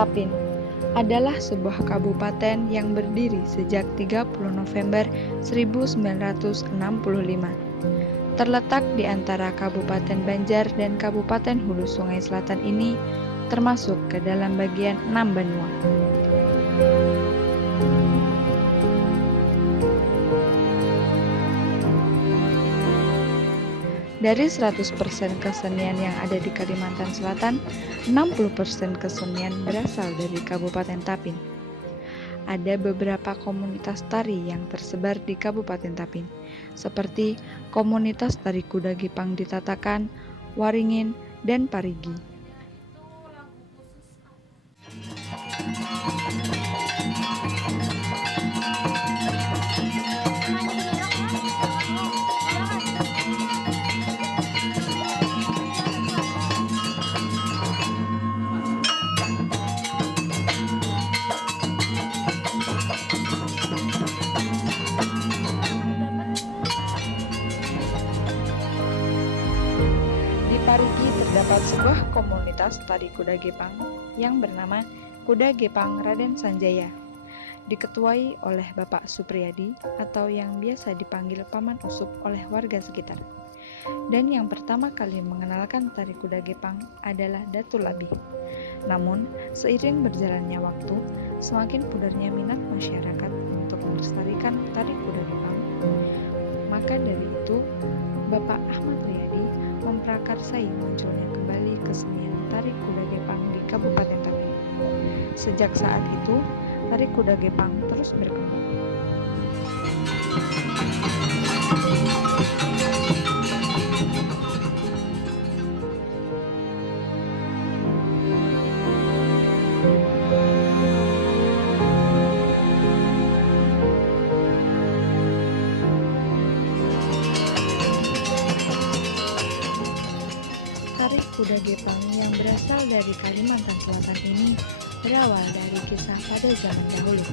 Tapin adalah sebuah kabupaten yang berdiri sejak 30 November 1965. Terletak di antara Kabupaten Banjar dan Kabupaten Hulu Sungai Selatan ini termasuk ke dalam bagian 6 benua. Dari 100% kesenian yang ada di Kalimantan Selatan, 60% kesenian berasal dari Kabupaten Tapin. Ada beberapa komunitas tari yang tersebar di Kabupaten Tapin, seperti komunitas tari kuda Gepang di Tatakan, Waringin, dan Parigi. Parigi terdapat sebuah komunitas tari kuda Gepang yang bernama Kuda Gepang Raden Sanjaya, diketuai oleh Bapak Supriyadi atau yang biasa dipanggil Paman Usup oleh warga sekitar. Dan yang pertama kali mengenalkan tari kuda Gepang adalah Datul Abi. Namun, seiring berjalannya waktu, semakin pudarnya minat masyarakat untuk melestarikan tari kuda Gepang. Maka dari itu, Bapak Ahmad Riyadi memprakarsai munculnya kembali kesenian tari kuda Gepang di Kabupaten Tapin. Sejak saat itu, tari kuda Gepang terus berkembang. Tari kuda Gepang yang berasal dari Kalimantan Selatan ini berawal dari kisah pada zaman dahulu,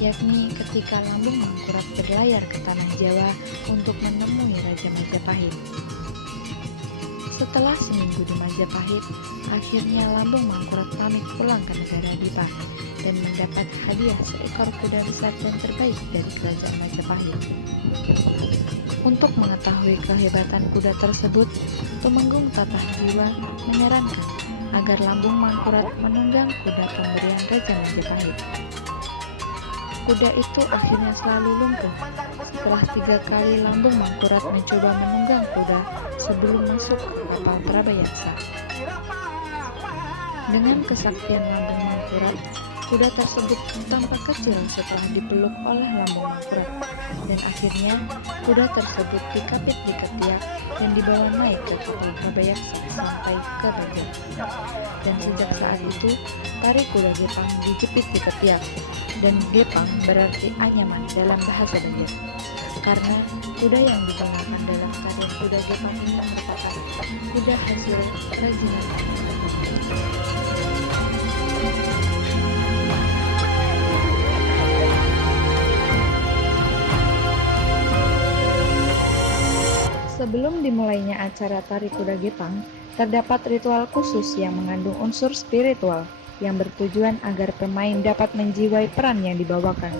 yakni ketika Lambung Mangkurat berlayar ke tanah Jawa untuk menemui Raja Majapahit. Setelah seminggu di Majapahit, akhirnya Lambung Mangkurat pamit pulang ke negara Dipa dan mendapat hadiah seekor kuda besar dan terbaik dari kerajaan Majapahit. Untuk mengetahui kehebatan kuda tersebut, Tumenggung Tatah Jiwa menyarankan agar Lambung Mangkurat menunggang kuda pemberian Raja Majapahit. Kuda itu akhirnya selalu lumpuh setelah 3 kali Lambung Mangkurat mencoba menunggang kuda sebelum masuk ke kapal Prabayaksa. Dengan kesaktian Lambung Mangkurat, kuda tersebut tampak kecil setelah dipeluk oleh Lambung Mangkurat, dan akhirnya kuda tersebut dikapit di ketiak dan dibawa naik ke kapal Prabayaksa sampai ke Banjar. Dan sejak saat itu, tari kuda Gepang dijepit di ketiak, dan Gepang berarti anyaman dalam bahasa Banjar. Karena kuda yang digunakan dalam tarian kuda Gepang ini merupakan kuda hasil kerajinan. Sebelum dimulainya acara tari kuda Gepang, terdapat ritual khusus yang mengandung unsur spiritual yang bertujuan agar pemain dapat menjiwai peran yang dibawakan.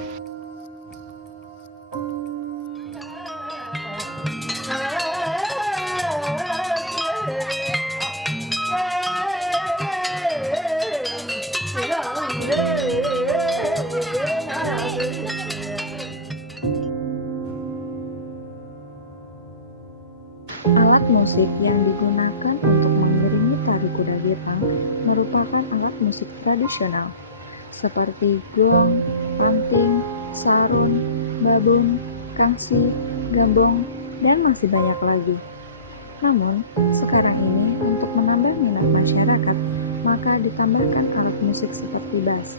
Alat musik yang digunakan untuk mengiringi tari kuda Gepang merupakan alat musik tradisional seperti gong, panting, sarung, babung, kangsi, gambong, dan masih banyak lagi. Namun, sekarang ini untuk menambah minat masyarakat, maka ditambahkan alat musik seperti bass.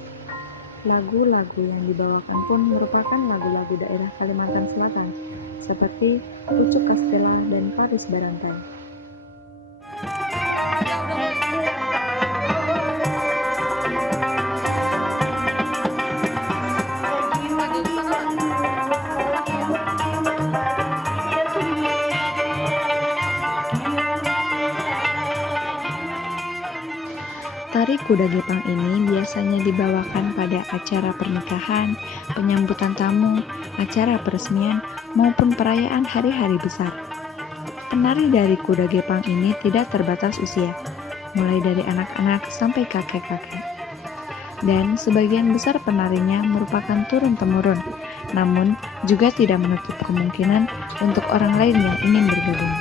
Lagu-lagu yang dibawakan pun merupakan lagu-lagu daerah Kalimantan Selatan, seperti Pucuk Kastela dan Paris Barantai. Tari Tari kuda gepang ini biasanya dibawakan pada acara pernikahan, penyambutan tamu, acara peresmian, maupun perayaan hari-hari besar. Penari dari kuda gepang ini tidak terbatas usia, mulai dari anak-anak sampai kakek-kakek. Dan sebagian besar penarinya merupakan turun-temurun, namun juga tidak menutup kemungkinan untuk orang lain yang ingin bergabung.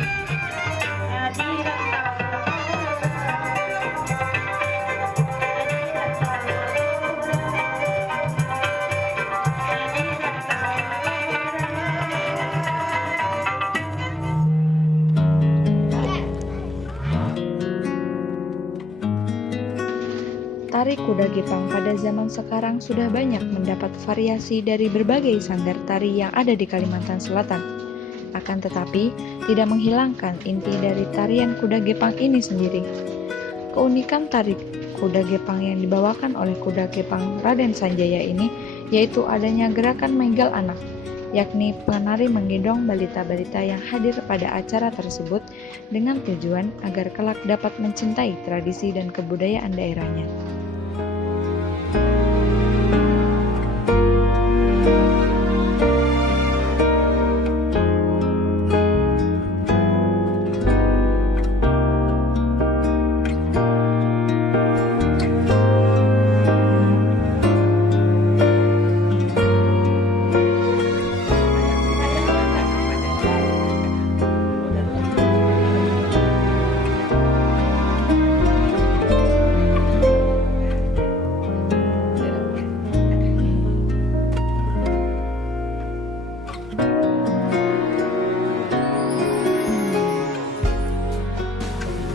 Tari kuda gepang pada zaman sekarang sudah banyak mendapat variasi dari berbagai sanggar tari yang ada di Kalimantan Selatan. Akan tetapi, tidak menghilangkan inti dari tarian kuda gepang ini sendiri. Keunikan tari kuda gepang yang dibawakan oleh kuda gepang Raden Sanjaya ini yaitu adanya gerakan menggal anak, yakni penari menggendong balita-balita yang hadir pada acara tersebut dengan tujuan agar kelak dapat mencintai tradisi dan kebudayaan daerahnya.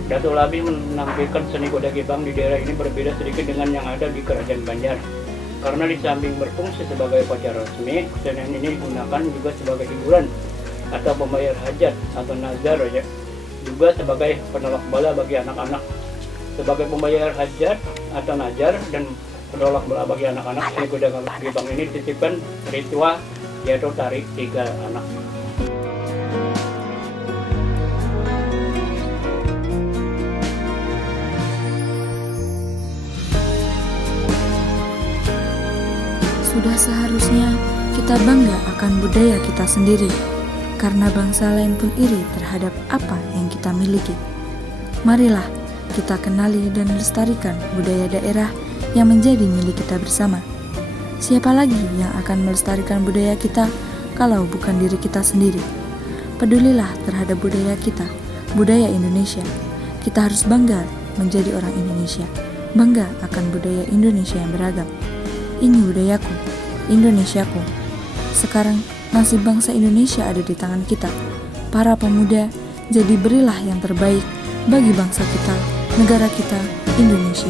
Datuk Labi menampilkan seni kuda gepang di daerah ini berbeda sedikit dengan yang ada di Kerajaan Banjar. Karena di samping berfungsi sebagai upacara resmi, kesenian ini digunakan juga sebagai hiburan atau pembayar hajat atau nazar, ya. Juga sebagai penolak bala bagi anak-anak. Sebagai pembayar hajat atau nazar dan penolak bala bagi anak-anak, seni kuda gepang ini dititipkan ritual yaitu tarik 3 anak. Sudah seharusnya kita bangga akan budaya kita sendiri, karena bangsa lain pun iri terhadap apa yang kita miliki. Marilah kita kenali dan lestarikan budaya daerah yang menjadi milik kita bersama. Siapa lagi yang akan melestarikan budaya kita kalau bukan diri kita sendiri? Pedulilah terhadap budaya kita, budaya Indonesia. Kita harus bangga menjadi orang Indonesia, bangga akan budaya Indonesia yang beragam. Ini budayaku, Indonesiaku. Sekarang nasib bangsa Indonesia ada di tangan kita. Para pemuda, jadi berilah yang terbaik bagi bangsa kita, negara kita, Indonesia.